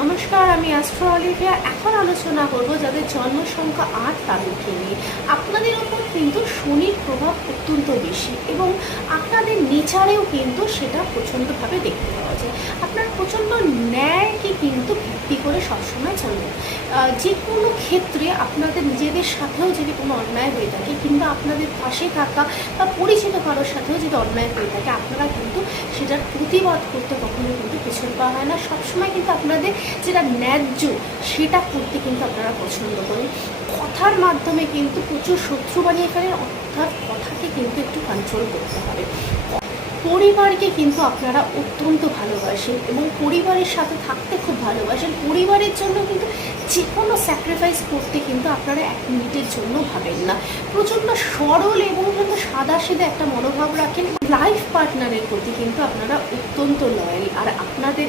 নমস্কার, আমি astro Olivia. এখন আলোচনা করব যাদের জন্ম সংখ্যা ৮ তারিখে নিয়ে। আপনাদের ওপর কিন্তু শনির প্রভাব অত্যন্ত বেশি এবং আপনাদের নেচারেও কিন্তু সেটা প্রচণ্ডভাবে দেখতে পাওয়া যায়। আপনার প্রচণ্ড ন্যায়কে কিন্তু ভিত্তি করে সবসময় চলবে। যে কোনো ক্ষেত্রে আপনাদের নিজেদের সাথেও যদি কোনো অন্যায় হয়ে থাকে কিংবা আপনাদের পাশে থাকা বা পরিচিত কারোর সাথেও যদি অন্যায় হয়ে থাকে, আপনারা কিন্তু সেটার প্রতিবাদ করতে কখনো কিন্তু পিছনে পাওয়া হয় না। সবসময় কিন্তু আপনাদের যেটা ন্যায্য সেটা করতে কিন্তু আপনারা পছন্দ করেন। কথার মাধ্যমে কিন্তু প্রচুর শত্রু বানিয়ে ফেলেন, অর্থাৎ কথাকে কিন্তু একটু কন্ট্রোল করতে হবে। পরিবারকে কিন্তু আপনারা অত্যন্ত ভালোবাসেন এবং পরিবারের সাথে থাকতে খুব ভালোবাসেন। পরিবারের জন্য কিন্তু যে কোনো স্যাক্রিফাইস করতে কিন্তু আপনারা 1 মিনিটের জন্য ভাবেন না। প্রচণ্ড সরল এবং কিন্তু সাদাসিধে একটা মনোভাব রাখেন। লাইফ পার্টনারের প্রতি কিন্তু আপনারা অত্যন্ত লয়াল, আর আপনাদের